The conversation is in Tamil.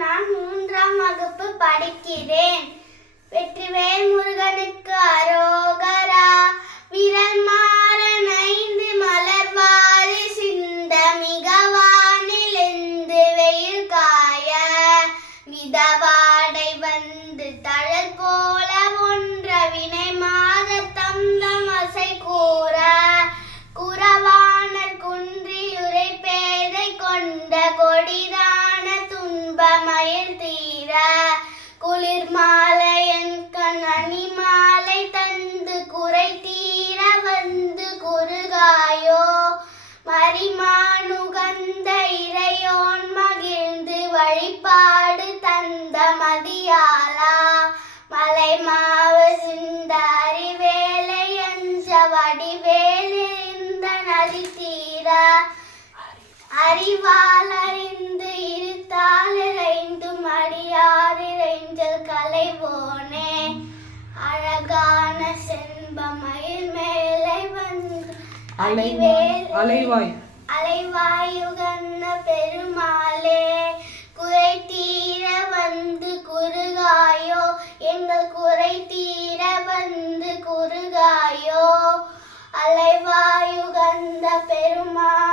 நான் மூன்றாம் வகுப்பு படிக்கிறேன். வெற்றிவேல் முருகனுக்கு அரோகரா. விரல் மாறன் ஐந்து மலர்வாரி சிந்த மிகவானில் வெயில் காய. விதவாடை வந்து தழல் போல ஒன்ற வினை மாத தந்தம் அசை கூற. குறவானர் குன்றில் பேதை கொண்ட கொடிதான் மாலை தந்து குறை தீர வந்து குறுகாயோ? மரிமானுகந்த இறையோன் மகிழ்ந்து வழிபாடு தந்த மதியாலா மலை மாவு சிந்த அறிவேலை என்ற வடிவேலிருந்த நதி தீர? அறிவால் அறிந்து இருத்தால் இறைந்தும் அடியார் இறைஞ்சல் கலைவோனே. அலைவாய் அலைவாய். அலைவாயுகன்ன பெருமாளே குறை தீர வந்து குறுகாயோ எங்கள் குறை தீர வந்து குறுகாயோ. அலைவாயுகந்த பெருமாளே